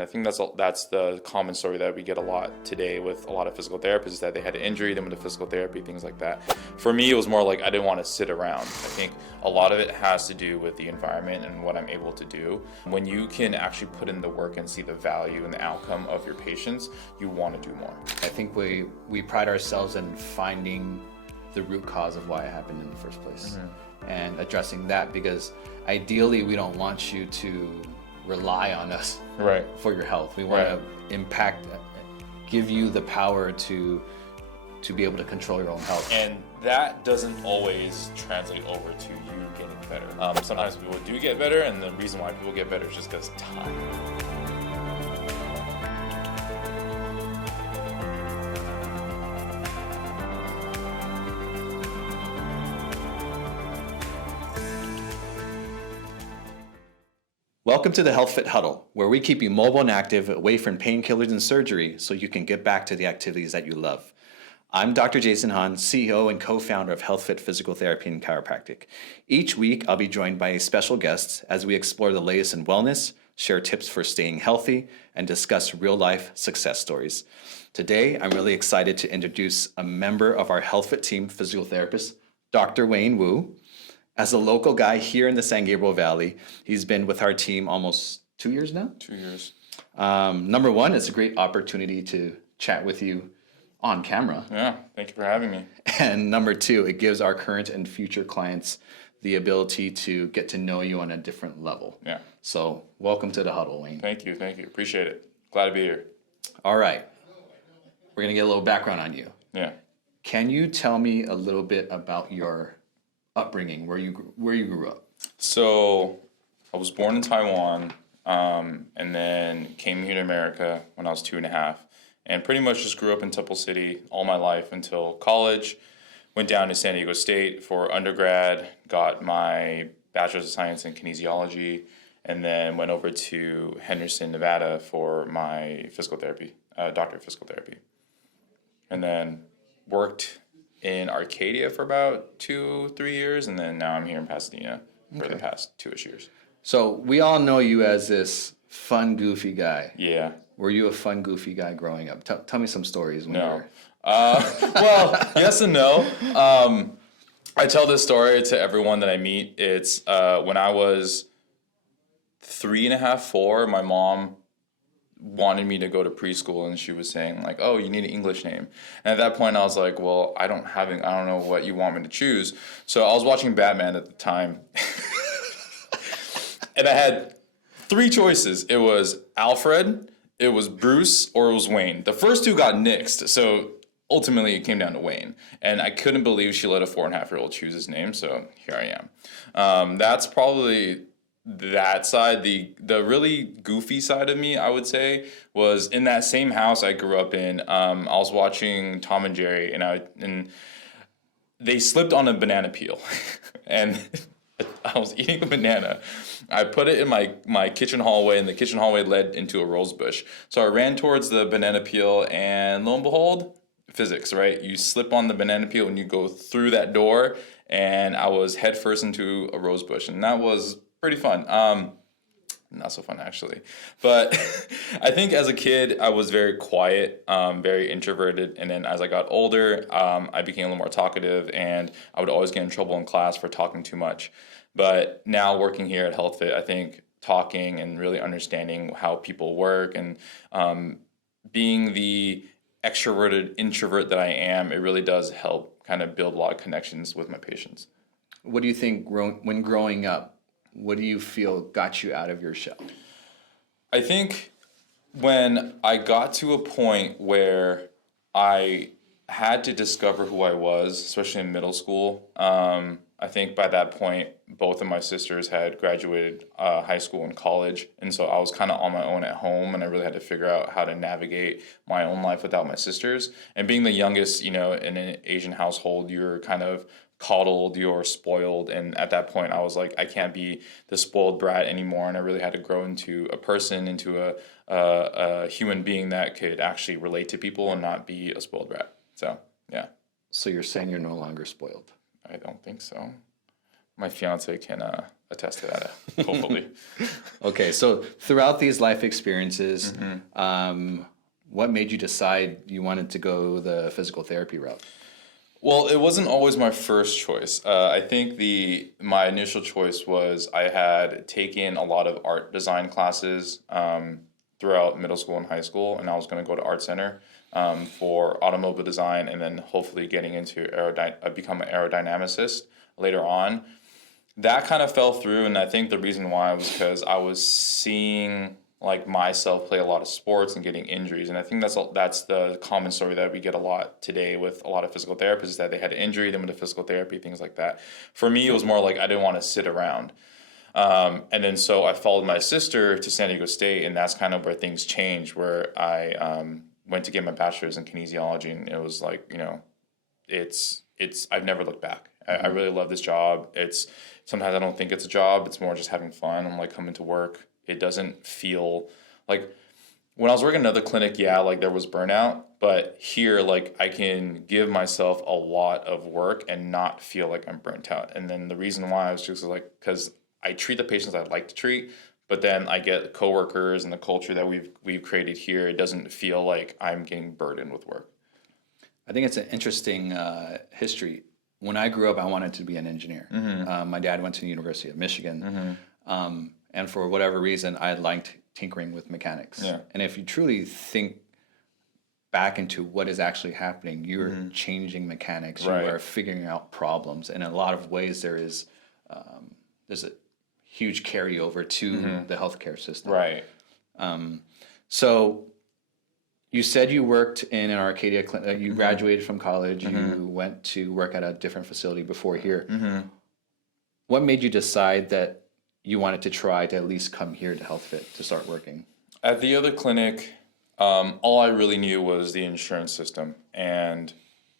I think that's the common story that we get a lot today with a lot of physical therapists, is that they had an injury, then went to physical therapy, things like that. For me, it was more like I didn't want to sit around. I think a lot of it has to do with the environment and what I'm able to do. When you can actually put in the work and see the value and the outcome of your patients, you want to do more. I think we pride ourselves in finding the root cause of why it happened in the first place, and addressing that, because ideally we don't want you to rely on us for your health. We want to impact, give you the power to be able to control your own health. And that doesn't always translate over to you getting better. Sometimes people do get better, and the reason why people get better is just because time. Welcome to the HealthFit Huddle, where we keep you mobile and active, away from painkillers and surgery, so you can get back to the activities that you love. I'm Dr. Jason Hahn, CEO and co-founder of HealthFit Physical Therapy and Chiropractic. Each week, I'll be joined by a special guest as we explore the latest in wellness, share tips for staying healthy, and discuss real-life success stories. Today, I'm really excited to introduce a member of our HealthFit team, physical therapist, Dr. Wayne Wu. As a local guy here in the San Gabriel Valley, he's been with our team almost 2 years now. 2 years. Number one, it's a great opportunity to chat with you on camera. Yeah, thank you for having me. And number two, it gives our current and future clients the ability to get to know you on a different level. Yeah. So welcome to the huddle, Wayne. Thank you. Appreciate it. Glad to be here. All right. We're going to get a little background on you. Yeah. Can you tell me a little bit about your upbringing, where you grew up? So I was born in Taiwan, and then came here to America when I was 2.5, and pretty much just grew up in Temple City all my life until college. Went down to San Diego State for undergrad, got my bachelor's of science in kinesiology, and then went over to Henderson, Nevada for my physical therapy, doctorate of physical therapy, and then worked in Arcadia for about 2-3 years, and then now I'm here in Pasadena for the past 2-ish years. So we all know you as this fun, goofy guy. Yeah. Were you a fun, goofy guy growing up? Tell me some stories. No. Well, yes and no. I tell this story to everyone that I meet. It's when I was 3.5, 4, my mom wanted me to go to preschool, and she was saying like, oh, you need an English name. And at that point I was like, well, I don't know what you want me to choose. So I was watching Batman at the time. And I had 3 choices. It was Alfred, it was Bruce, or it was Wayne. The first 2 got nixed, so ultimately it came down to Wayne. And I couldn't believe she let a 4.5-year-old choose his name, so here I am. That's probably that side. The really goofy side of me, I would say, was in that same house I grew up in. I was watching Tom and Jerry, and they slipped on a banana peel, and I was eating a banana. I put it in my kitchen hallway, and the kitchen hallway led into a rose bush. So I ran towards the banana peel, and lo and behold, physics, right? You slip on the banana peel and you go through that door, and I was head first into a rose bush, and that was pretty fun. Not so fun, actually. But I think as a kid, I was very quiet, very introverted. And then as I got older, I became a little more talkative, and I would always get in trouble in class for talking too much. But now working here at HealthFit, I think talking and really understanding how people work, and being the extroverted introvert that I am, it really does help kind of build a lot of connections with my patients. What do you think when growing up, what do you feel got you out of your shell? I think when I got to a point where I had to discover who I was, especially in middle school, I think by that point, both of my sisters had graduated high school and college. And so I was kind of on my own at home, and I really had to figure out how to navigate my own life without my sisters. And being the youngest, in an Asian household, you're kind of coddled, you're spoiled, and at that point I was like, I can't be the spoiled brat anymore, and I really had to grow into a person, into a human being that could actually relate to people and not be a spoiled brat. So yeah. So you're saying you're no longer spoiled? I don't think so. My fiance can attest to that, hopefully. Okay, so throughout these life experiences, what made you decide you wanted to go the physical therapy route? Well, it wasn't always my first choice. I think my initial choice was I had taken a lot of art design classes throughout middle school and high school, and I was going to go to art center for automobile design, and then hopefully getting into become an aerodynamicist later on. That kind of fell through, and I think the reason why was because I was seeing like myself play a lot of sports and getting injuries, and I think that's the common story that we get a lot today with a lot of physical therapists, is that they had an injury, then went to physical therapy, things like that. For me, it was more like I didn't want to sit around, and then so I followed my sister to San Diego State, and that's kind of where things changed, where I went to get my bachelor's in kinesiology, and it was like, it's I've never looked back. I really love this job. Sometimes I don't think it's a job. It's more just having fun. I'm like coming to work. It doesn't feel like when I was working another clinic, yeah, like there was burnout, but here, like I can give myself a lot of work and not feel like I'm burnt out. And then the reason why I was just like, because I treat the patients I'd like to treat, but then I get coworkers and the culture that we've created here. It doesn't feel like I'm getting burdened with work. I think it's an interesting history. When I grew up, I wanted to be an engineer. My dad went to the University of Michigan. And for whatever reason, I liked tinkering with mechanics. Yeah. And if you truly think back into what is actually happening, you're changing mechanics. Right. You are figuring out problems. And in a lot of ways, there's a huge carryover to the healthcare system. Right. So you said you worked in an Arcadia clinic. You graduated from college. You went to work at a different facility before here. What made you decide that you wanted to try to at least come here to HealthFit to start working? At the other clinic, all I really knew was the insurance system. And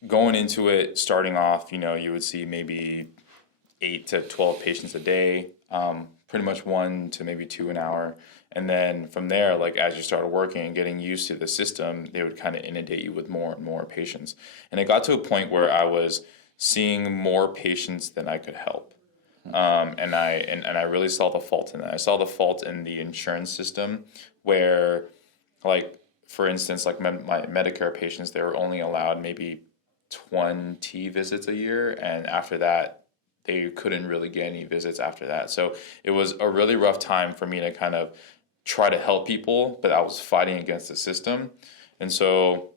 going into it, starting off, you would see maybe 8 to 12 patients a day, pretty much 1 to maybe 2 an hour. And then from there, like as you started working and getting used to the system, they would kind of inundate you with more and more patients. And it got to a point where I was seeing more patients than I could help. And I really saw the fault in that. I saw the fault in the insurance system where, like, for instance, like my Medicare patients, they were only allowed maybe 20 visits a year. And after that, they couldn't really get any visits after that. So it was a really rough time for me to kind of try to help people, but I was fighting against the system. And so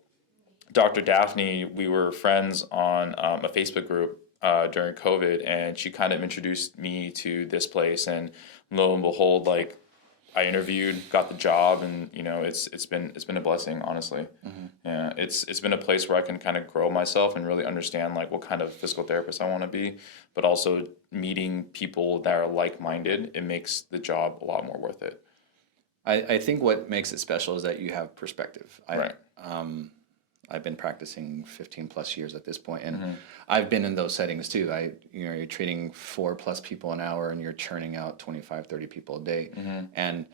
Dr. Daphne, we were friends on a Facebook group during COVID, and she kind of introduced me to this place, and lo and behold, like I interviewed, got the job, and it's been a blessing, honestly. Yeah, it's been a place where I can kind of grow myself and really understand like what kind of physical therapist I want to be, but also meeting people that are like-minded. It makes the job a lot more worth it. I think what makes it special is that you have perspective. Right. I've been practicing 15 plus years at this point, and I've been in those settings too. You're treating 4+ people an hour, and you're churning out 25, 30 people a day. And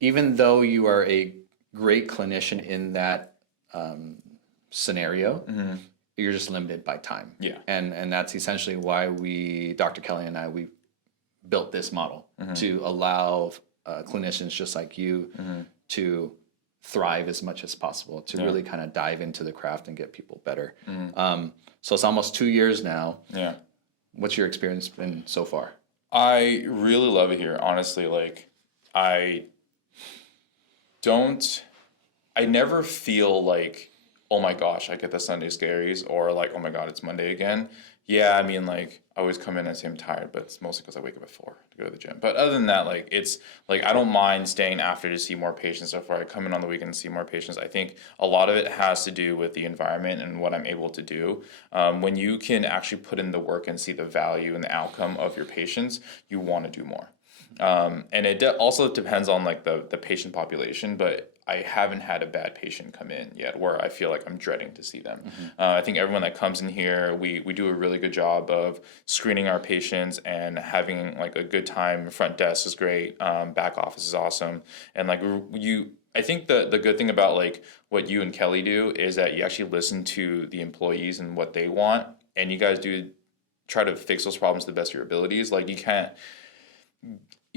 even though you are a great clinician in that scenario, you're just limited by time. Yeah. And that's essentially why Dr. Kelly and we built this model to allow clinicians just like you to thrive as much as possible, to really kind of dive into the craft and get people better. So it's almost 2 years now. Yeah. What's your experience been so far? I really love it here, honestly. Like I never feel like, oh my gosh, I get the Sunday scaries, or like, oh my God, it's Monday again. Yeah, I mean, like, I always come in and say I'm tired, but it's mostly because I wake up at 4 to go to the gym. But other than that, like, it's like I don't mind staying after to see more patients. So far, I come in on the weekend and see more patients. I think a lot of it has to do with the environment and what I'm able to do. When you can actually put in the work and see the value and the outcome of your patients, you want to do more. And it also depends on like the patient population, but I haven't had a bad patient come in yet where I feel like I'm dreading to see them. I think everyone that comes in here, we do a really good job of screening our patients and having like a good time. Front desk is great. Back office is awesome. And like I think the good thing about like what you and Kelly do is that you actually listen to the employees and what they want, and you guys do try to fix those problems to the best of your abilities. Like you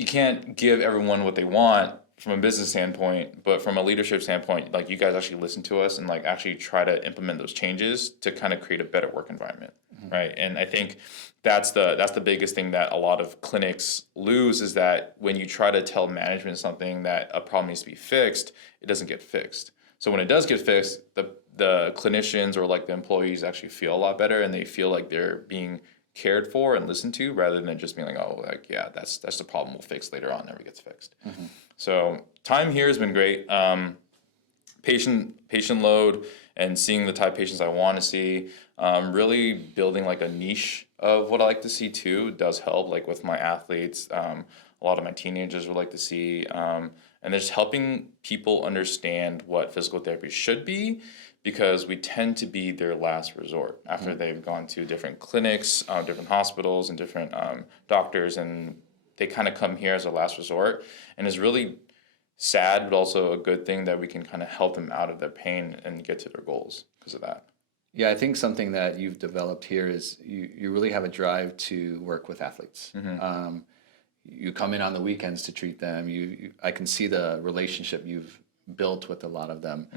can't give everyone what they want from a business standpoint, but from a leadership standpoint, like you guys actually listen to us and like actually try to implement those changes to kind of create a better work environment, right? And I think that's the biggest thing that a lot of clinics lose, is that when you try to tell management something that a problem needs to be fixed, it doesn't get fixed. So when it does get fixed, the clinicians or like the employees actually feel a lot better, and they feel like they're being cared for and listened to, rather than just being like, oh, like, yeah, that's the problem, we'll fix later on, never gets fixed. So time here has been great. Patient load and seeing the type of patients I want to see, really building like a niche of what I like to see too does help. Like with my athletes, a lot of my teenagers would like to see, and just helping people understand what physical therapy should be, because we tend to be their last resort after they've gone to different clinics, different hospitals, and different doctors, and they kind of come here as a last resort. And it's really sad, but also a good thing that we can kind of help them out of their pain and get to their goals because of that. Yeah, I think something that you've developed here is you really have a drive to work with athletes. You come in on the weekends to treat them. I can see the relationship you've built with a lot of them.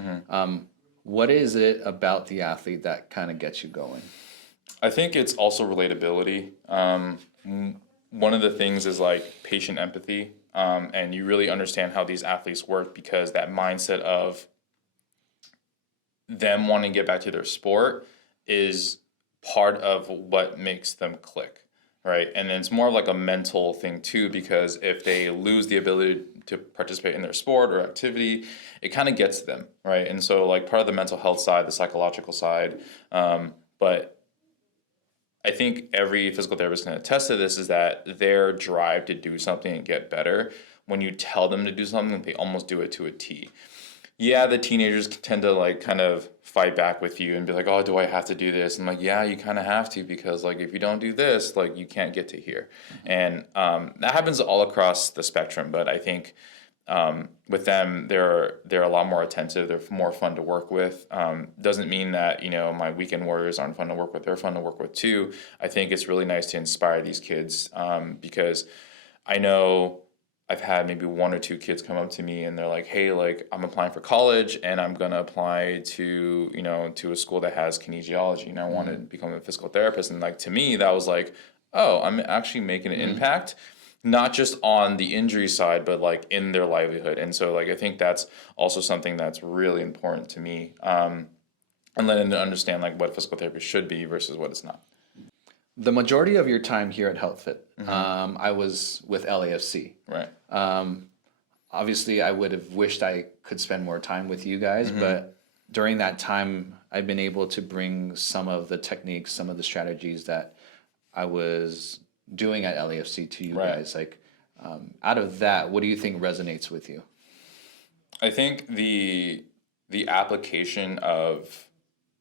What is it about the athlete that kind of gets you going? I think it's also relatability. One of the things is like patient empathy, and you really understand how these athletes work, because that mindset of them wanting to get back to their sport is part of what makes them click, right? And then it's more of like a mental thing too, because if they lose the ability to participate in their sport or activity, it kind of gets them, right? And so like part of the mental health side, the psychological side, but I think every physical therapist can attest to this, is that their drive to do something and get better, when you tell them to do something, they almost do it to a T. Yeah, the teenagers tend to like kind of fight back with you and be like, oh, do I have to do this? And I'm like, yeah, you kind of have to, because like if you don't do this, like you can't get to here. And that happens all across the spectrum. But I think with them, they're a lot more attentive. They're more fun to work with. Doesn't mean that, you know, my weekend warriors aren't fun to work with. They're fun to work with too. I think it's really nice to inspire these kids, because I know I've had maybe one or two kids come up to me and they're like, hey, like I'm applying for college and I'm going to apply to, you know, to a school that has kinesiology, and I want to become a physical therapist. And like, to me, that was like, oh, I'm actually making an impact, not just on the injury side, but like in their livelihood. And so like, I think that's also something that's really important to me, and letting them understand like what physical therapy should be versus what it's not. The majority of your time here at HealthFit, I was with LAFC. Right. Obviously, I would have wished I could spend more time with you guys, but during that time, I've been able to bring some of the techniques, some of the strategies that I was doing at LAFC to you guys. Like, out of that, what do you think resonates with you? I think the application of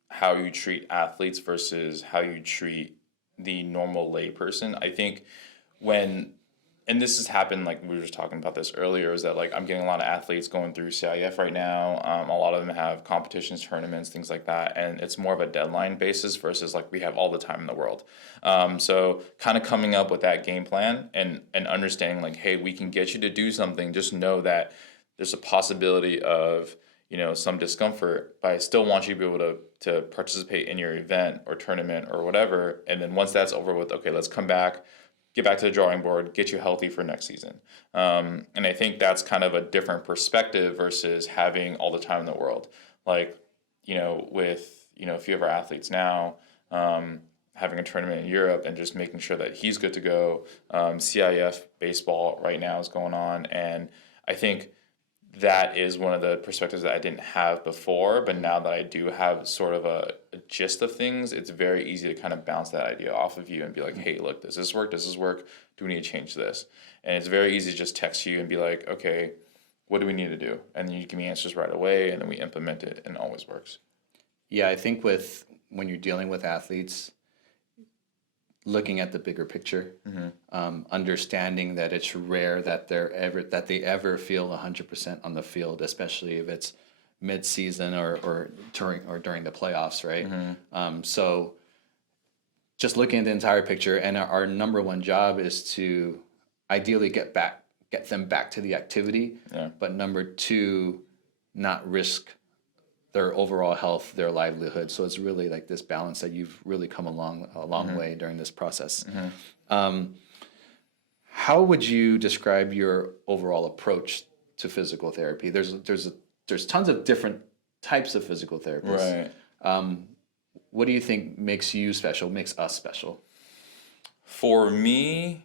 how you treat athletes versus how you treat the normal lay person. I think and this has happened, like we were just talking about this earlier, is that like I'm getting a lot of athletes going through CIF right now. A lot of them have competitions, tournaments, things like that, and it's more of a deadline basis versus like we have all the time in the world. So kind of coming up with that game plan and understanding like, hey, we can get you to do something. Just know that there's a possibility of, you know, some discomfort, but I still want you to be able to participate in your event or tournament or whatever. And then once that's over with, okay, let's come back, get back to the drawing board, get you healthy for next season. And I think that's kind of a different perspective versus having all the time in the world. Like, you know, with, you know, a few of our athletes now, having a tournament in Europe and just making sure that he's good to go. CIF baseball right now is going on. And I think that is one of the perspectives that I didn't have before, but now that I do have sort of a gist of things, it's very easy to kind of bounce that idea off of you and be like, hey, look, does this work? Does this work? Do we need to change this? And it's very easy to just text you and be like, okay, what do we need to do? And you give me answers right away, and then we implement it, and it always works. Yeah, I think when you're dealing with athletes, looking at the bigger picture, understanding that it's rare that they ever feel 100% on the field, especially if it's mid-season or during the playoffs, right? So just looking at the entire picture, and our number one job is to ideally get them back to the activity. Yeah. But number two, not risk their overall health, their livelihood. So it's really like this balance that you've really come a long way during this process. How would you describe your overall approach to physical therapy? There's tons of different types of physical therapists. Right. What do you think makes you special, makes us special? For me,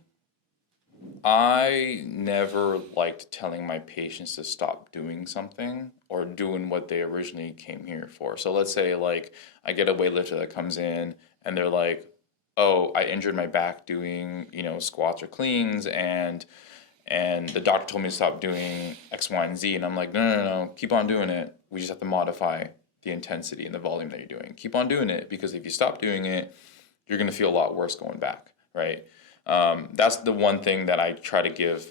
I never liked telling my patients to stop doing something or doing what they originally came here for. So let's say like I get a weightlifter that comes in and they're like, "Oh, I injured my back doing, squats or cleans and the doctor told me to stop doing X, Y, and Z." And I'm like, no, keep on doing it. We just have to modify the intensity and the volume that you're doing. Keep on doing it, because if you stop doing it, you're going to feel a lot worse going back, right? That's the one thing that I try to give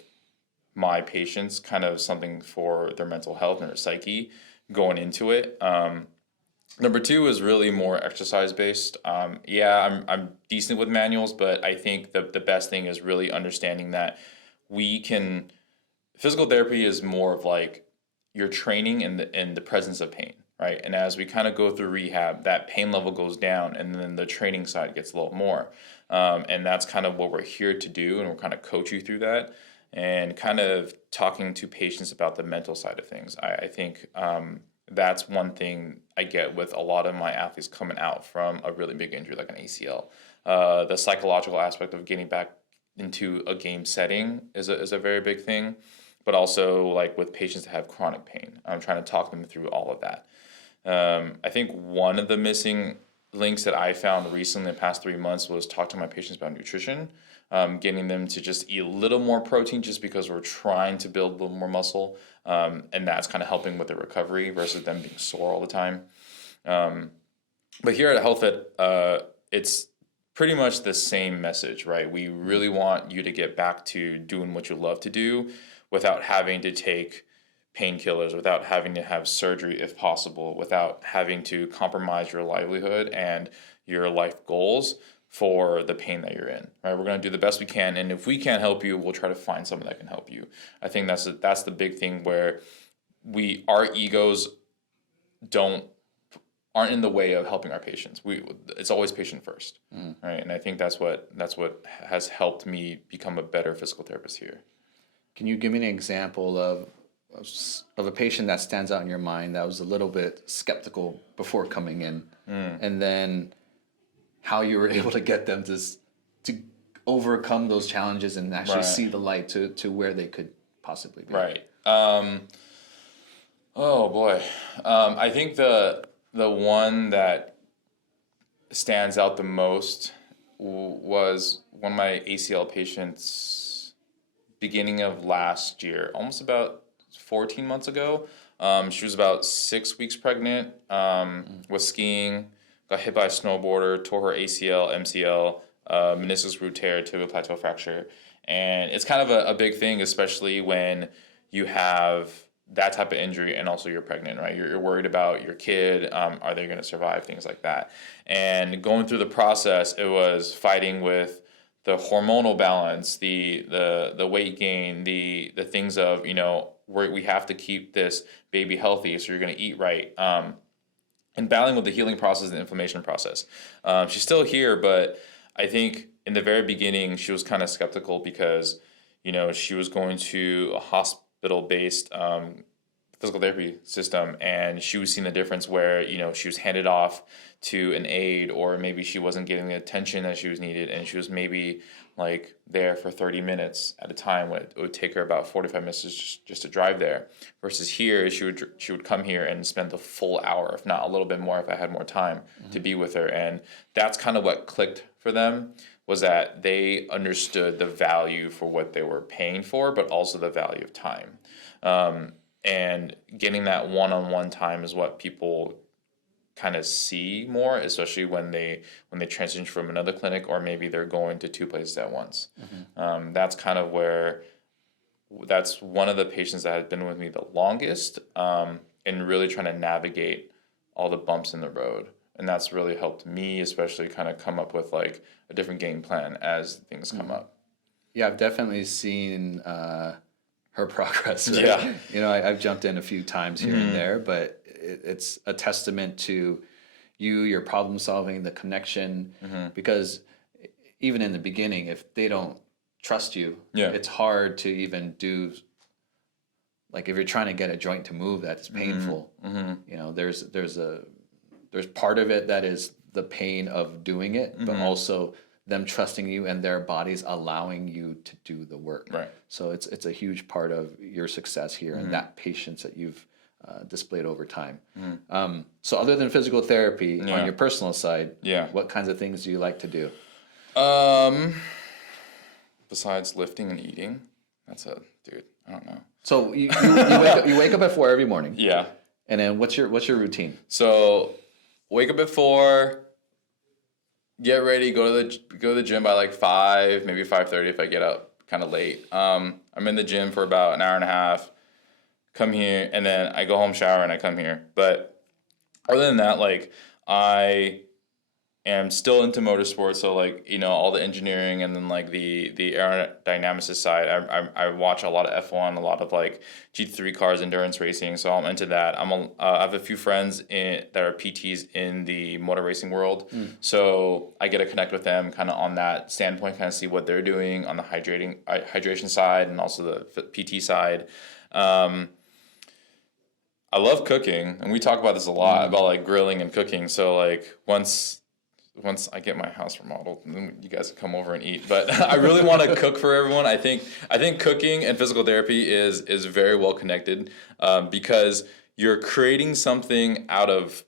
my patients, kind of something for their mental health and their psyche going into it. Number two is really more exercise based. I'm decent with manuals, but I think the best thing is really understanding that physical therapy is more of like your training in the presence of pain, right? And as we kind of go through rehab, that pain level goes down, and then the training side gets a little more. And that's kind of what we're here to do, and we'll kind of coach you through that, and kind of talking to patients about the mental side of things. I think that's one thing I get with a lot of my athletes coming out from a really big injury like an ACL. The psychological aspect of getting back into a game setting is a very big thing, but also like with patients that have chronic pain, I'm trying to talk them through all of that. I think one of the missing links that I found recently in the past 3 months was talk to my patients about nutrition, getting them to just eat a little more protein just because we're trying to build a little more muscle, and that's kind of helping with the recovery versus them being sore all the time. But here at HealthFit, it's pretty much the same message, right? We really want you to get back to doing what you love to do without having to take painkillers, without having to have surgery if possible, without having to compromise your livelihood and your life goals for the pain that you're in, right? We're going to do the best we can, and if we can't help you, we'll try to find someone that can help you. I think that's the big thing where our egos aren't in the way of helping our patients. It's always patient first, right? And I think that's what has helped me become a better physical therapist here. Can you give me an example of a patient that stands out in your mind that was a little bit skeptical before coming in, and then how you were able to get them to overcome those challenges and actually see the light to where they could possibly be? Right. Oh boy. I think the one that stands out the most was one of my ACL patients beginning of last year, almost about 14 months ago. She was about 6 weeks pregnant, was skiing, got hit by a snowboarder, tore her ACL, MCL, meniscus root tear, tibial plateau fracture. And it's kind of a big thing, especially when you have that type of injury and also you're pregnant, right? You're worried about your kid. Are they going to survive? Things like that. And going through the process, it was fighting with the hormonal balance, the weight gain, the things of, we have to keep this baby healthy, so you're going to eat right. And battling with the healing process and the inflammation process. She's still here, but I think in the very beginning, she was kind of skeptical because, she was going to a hospital-based physical therapy system, and she was seeing the difference where, she was handed off to an aide, or maybe she wasn't getting the attention that she was needed, and she was maybe like there for 30 minutes at a time when it would take her about 45 minutes just to drive there. Versus here, she would come here and spend the full hour, if not a little bit more if I had more time to be with her. And that's kind of what clicked for them, was that they understood the value for what they were paying for, but also the value of time. And getting that one-on-one time is what people kind of see more, especially when they transition from another clinic, or maybe they're going to two places at once. That's kind of that's one of the patients that has been with me the longest, and really trying to navigate all the bumps in the road, And that's really helped me, especially kind of come up with like a different game plan as things come up. Yeah, I've definitely seen her progress. Right? Yeah. You know, I've jumped in a few times here and there, but it's a testament to you, your problem solving, the connection, because even in the beginning, if they don't trust you, it's hard to even do, like if you're trying to get a joint to move, that's painful. You know, there's part of it that is the pain of doing it, but also them trusting you and their bodies allowing you to do the work. Right. So it's a huge part of your success here and that patience that you've displayed over time. So other than physical therapy, on your personal side, what kinds of things do you like to do? Besides lifting and eating, I don't know. So you wake up at 4 every morning. Yeah. And then what's your routine? So wake up at 4, get ready, go to the gym by like 5, maybe 5:30 if I get up kind of late. I'm in the gym for about an hour and a half, come here, and then I go home, shower, and I come here. But other than that, like I am still into motorsports, so like, you know, all the engineering and then like the aerodynamicist side. I watch a lot of F1, a lot of like GT3 cars, endurance racing, so I'm into that. I have a few friends that are PTs in the motor racing world, so I get to connect with them kind of on that standpoint, kind of see what they're doing on the hydration side and also the PT side. I love cooking, and we talk about this a lot about like grilling and cooking. So like once I get my house remodeled, then you guys can come over and eat. But I really want to cook for everyone. I think cooking and physical therapy is very well connected, because you're creating something out of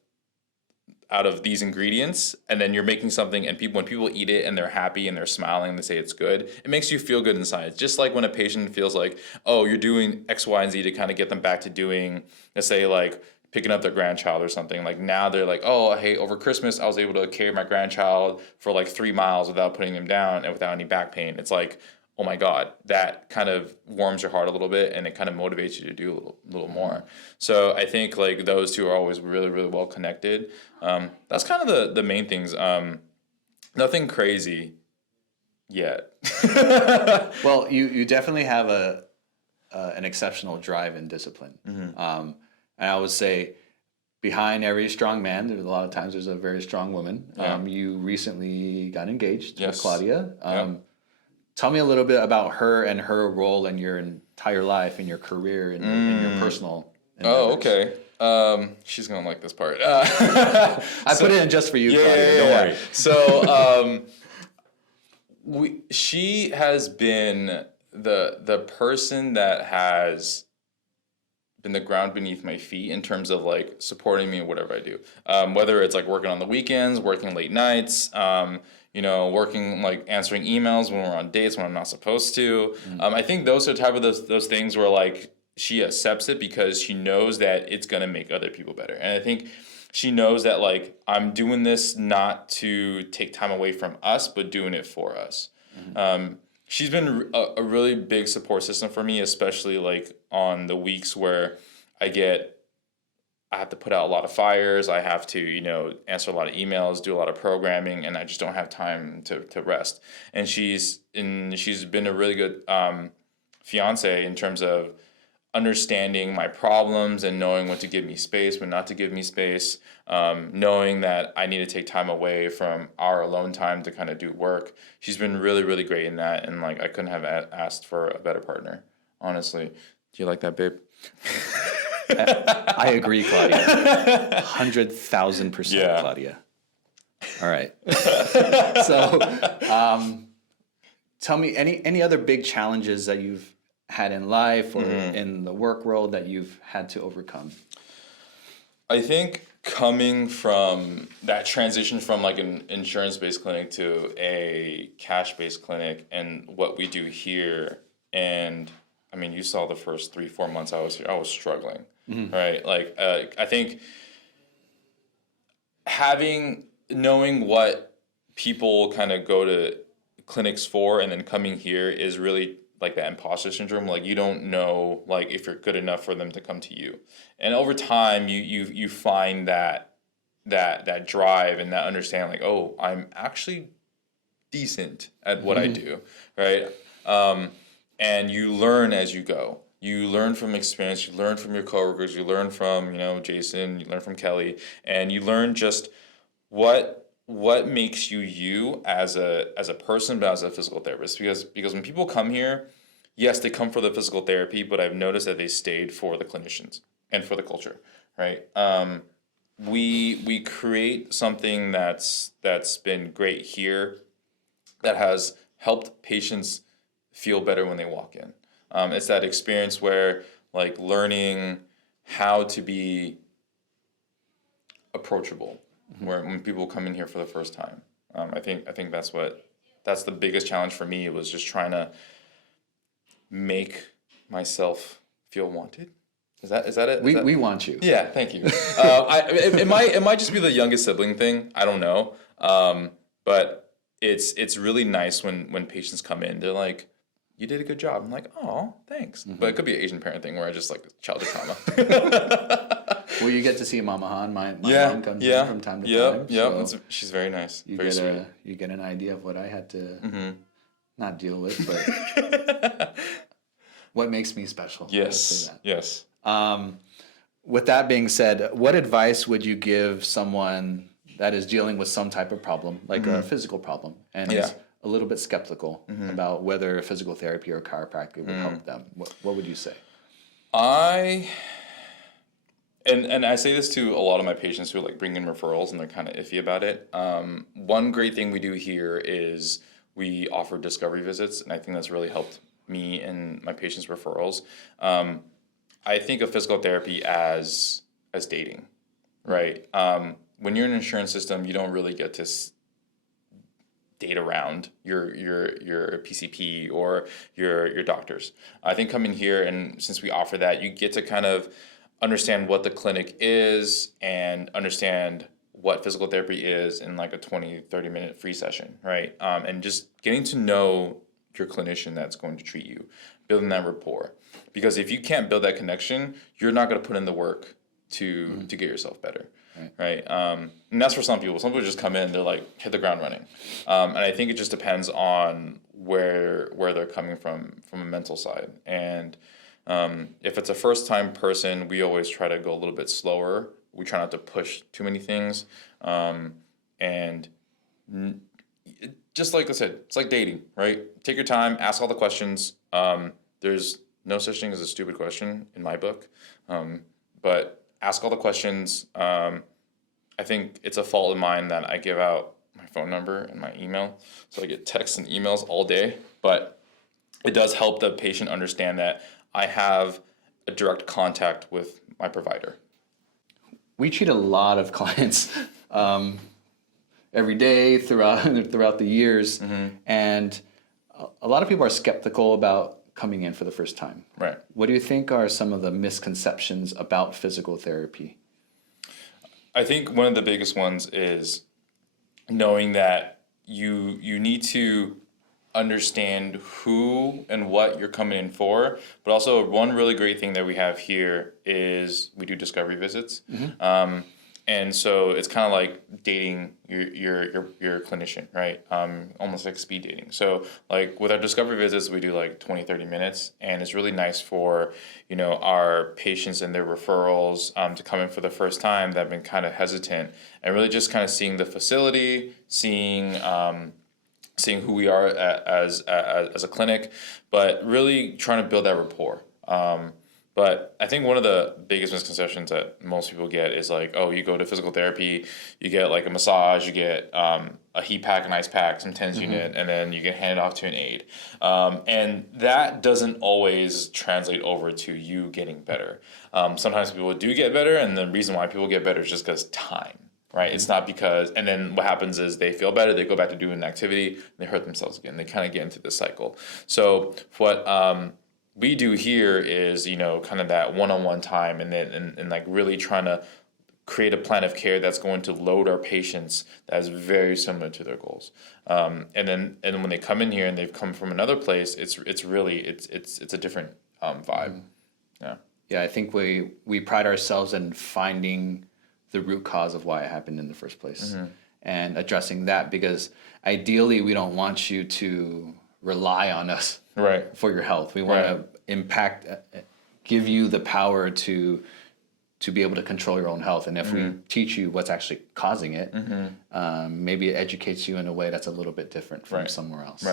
these ingredients, and then you're making something, and when people eat it and they're happy and they're smiling and they say it's good, it makes you feel good inside. It's just like when a patient feels like, oh, you're doing X, Y, and Z to kind of get them back to doing, let's say like picking up their grandchild or something. Like now they're like, oh, hey, over Christmas I was able to carry my grandchild for like 3 miles without putting him down and without any back pain. It's like, oh my God, that kind of warms your heart a little bit, and it kind of motivates you to do a little more. So I think like those two are always really, really well connected. That's kind of the main things. Nothing crazy yet. Well, you definitely have an exceptional drive and discipline. And I would say behind every strong man, there's a lot of times there's a very strong woman. You recently got engaged with Claudia. Tell me a little bit about her and her role in your entire life, in your career, in your personal endeavors. Oh, okay. She's gonna like this part. I put it in just for you, Claudia. Don't worry. So she has been the person that has been the ground beneath my feet in terms of like supporting me in whatever I do. Whether it's like working on the weekends, working late nights, you know, working like answering emails when we're on dates when I'm not supposed to. I think those are type of those things where like she accepts it because she knows that it's gonna make other people better. And I think she knows that like I'm doing this not to take time away from us, but doing it for us. She's been a really big support system for me, especially like on the weeks where I have to put out a lot of fires. I have to, you know, answer a lot of emails, do a lot of programming, and I just don't have time to rest. And she's been a really good fiance in terms of understanding my problems and knowing when to give me space, when not to give me space, knowing that I need to take time away from our alone time to kind of do work. She's been really, really great in that, and like I couldn't have asked for a better partner, honestly. Do you like that, babe? I agree, Claudia. 100,000%, Claudia. All right. So, tell me any other big challenges that you've had in life or in the work world that you've had to overcome? I think coming from that transition from like an insurance-based clinic to a cash-based clinic and what we do here, and I mean, you saw the first 3-4 months I was here, I was struggling, right? Like, I think knowing what people kind of go to clinics for and then coming here is really like that imposter syndrome. Like you don't know like if you're good enough for them to come to you, and over time you find that that drive and that understanding, like, oh, I'm actually decent at what I do, right? And you learn as you go. You learn from experience. You learn from your coworkers. You learn from, Jason. You learn from Kelly, and you learn just what makes you as a person, but as a physical therapist. Because when people come here, yes, they come for the physical therapy, but I've noticed that they stayed for the clinicians and for the culture, right? We create something that's been great here, that has helped patients feel better when they walk in. It's that experience where, like, learning how to be approachable, where when people come in here for the first time. I think that's the biggest challenge for me, was just trying to make myself feel wanted. Is that it? We want you. Yeah, thank you. It might just be the youngest sibling thing. I don't know. But it's really nice when patients come in. They're like, "You did a good job." I'm like, "Oh, thanks." But it could be an Asian parent thing where I just like childhood trauma. Well, you get to see Mama Han. My mom comes in from time to time. Yeah, so she's very nice. Very sweet. You get an idea of what I had to not deal with, but what makes me special. Yes. Yes. With that being said, what advice would you give someone that is dealing with some type of problem, like a physical problem, and is a little bit skeptical about whether physical therapy or chiropractic would help them? What would you say? And I say this to a lot of my patients who like bring in referrals and they're kind of iffy about it. One great thing we do here is we offer discovery visits, and I think that's really helped me and my patients' referrals. I think of physical therapy as dating, right? When you're in an insurance system, you don't really get to date around your PCP or your doctors. I think coming here, and since we offer that, you get to kind of understand what the clinic is and understand what physical therapy is in like a 20-30 minute free session, right? And just getting to know your clinician that's going to treat you, building that rapport. Because if you can't build that connection, you're not going to put in the work to get yourself better, right? And that's for some people. Some people just come in, they're like, hit the ground running. And I think it just depends on where they're coming from a mental side. And if it's a first-time person, we always try to go a little bit slower. We try not to push too many things. Just like I said, it's like dating, right? Take your time, ask all the questions. There's no such thing as a stupid question in my book, but ask all the questions. I think it's a fault of mine that I give out my phone number and my email, so I get texts and emails all day, but it does help the patient understand that I have a direct contact with my provider. We treat a lot of clients every day throughout the years, and a lot of people are skeptical about coming in for the first time. Right. What do you think are some of the misconceptions about physical therapy? I think one of the biggest ones is knowing that you need to understand who and what you're coming in for, but also one really great thing that we have here is we do discovery visits. And so it's kind of like dating your clinician, right? Almost like speed dating. So like with our discovery visits, we do like 20-30 minutes, and it's really nice for, our patients and their referrals to come in for the first time that have been kind of hesitant, and really just kind of seeing the facility, seeing who we are as a clinic, but really trying to build that rapport. But I think one of the biggest misconceptions that most people get is like, oh, you go to physical therapy, you get like a massage, you get a heat pack, an ice pack, some TENS unit, and then you get handed off to an aide. And that doesn't always translate over to you getting better. Sometimes people do get better, and the reason why people get better is just because time. Right, it's not because, and then what happens is they feel better, they go back to doing an activity, and they hurt themselves again. They kind of get into this cycle. So what we do here is, kind of that one-on-one time, and then and like really trying to create a plan of care that's going to load our patients that's very similar to their goals. And then when they come in here and they've come from another place, it's a different vibe. Yeah. Yeah, I think we pride ourselves in finding the root cause of why it happened in the first place, and addressing that, because ideally we don't want you to rely on us for your health. We want to impact, give you the power to be able to control your own health. And if we teach you what's actually causing it, maybe it educates you in a way that's a little bit different from somewhere else.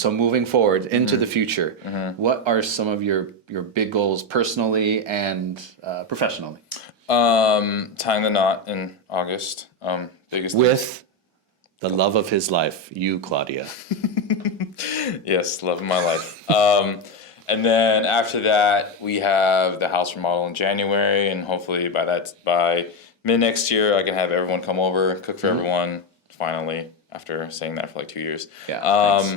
So moving forward into the future, what are some of your big goals personally and professionally? Tying the knot in August. Biggest With the love of his life, you, Claudia. Yes, love of my life. And then after that, we have the house remodel in January, and hopefully by mid next year, I can have everyone come over, cook for everyone. Finally, after saying that for like 2 years. Yeah.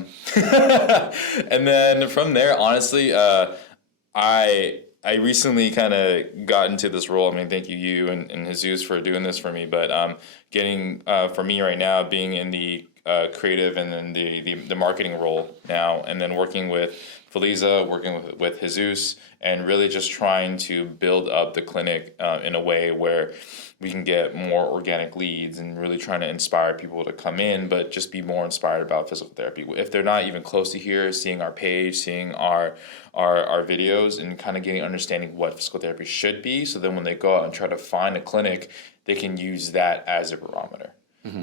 And then from there, honestly, I recently kind of got into this role. I mean, thank you and Jesus for doing this for me. But getting for me right now, being in the creative and then the marketing role now, and then working with Feliza, working with Jesus, and really just trying to build up the clinic in a way where we can get more organic leads, and really trying to inspire people to come in, but just be more inspired about physical therapy. If they're not even close to here, seeing our page, seeing our videos, and kind of getting understanding what physical therapy should be, so then when they go out and try to find a clinic, they can use that as a barometer.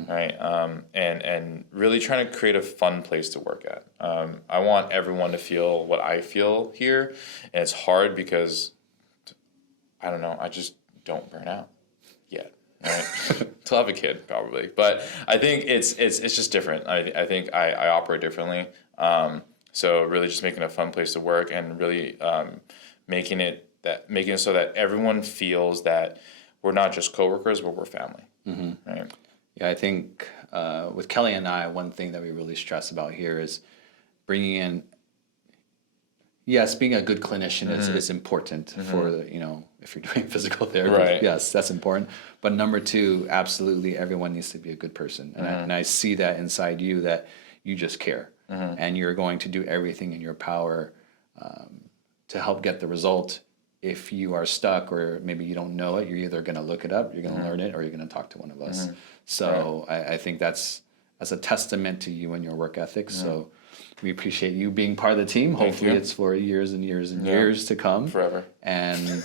Right, and really trying to create a fun place to work at. I want everyone to feel what I feel here, and it's hard because I don't know. I just don't burn out yet. Right, till I have a kid probably, but I think it's just different. I think I operate differently. So really just making a fun place to work, and really making it so that everyone feels that we're not just coworkers, but we're family. Right. Yeah, I think with Kelly and I, one thing that we really stress about here is bringing in, yes, being a good clinician is important for, if you're doing physical therapy. Right. Yes, that's important. But number two, absolutely everyone needs to be a good person. And I see that inside you, that you just care. And you're going to do everything in your power to help get the result. If you are stuck, or maybe you don't know it, you're either going to look it up, you're going to learn it, or you're going to talk to one of us. So I think that's a testament to you and your work ethic. So we appreciate you being part of the team. Hopefully it's for years and years and years to come. Forever. And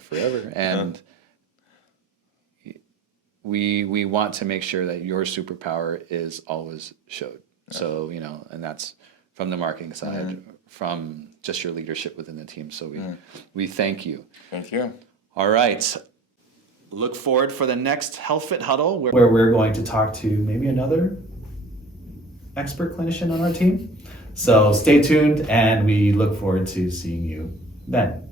forever. And we want to make sure that your superpower is always showed. So, and that's from the marketing side, from just your leadership within the team. So we thank you. Thank you. All right. Look forward for the next HealthFit Huddle, where we're going to talk to maybe another expert clinician on our team. So stay tuned, and we look forward to seeing you then.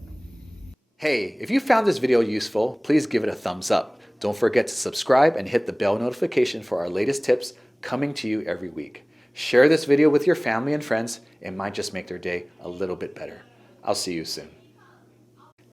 Hey, if you found this video useful, please give it a thumbs up. Don't forget to subscribe and hit the bell notification for our latest tips coming to you every week. Share this video with your family and friends. It might just make their day a little bit better. I'll see you soon.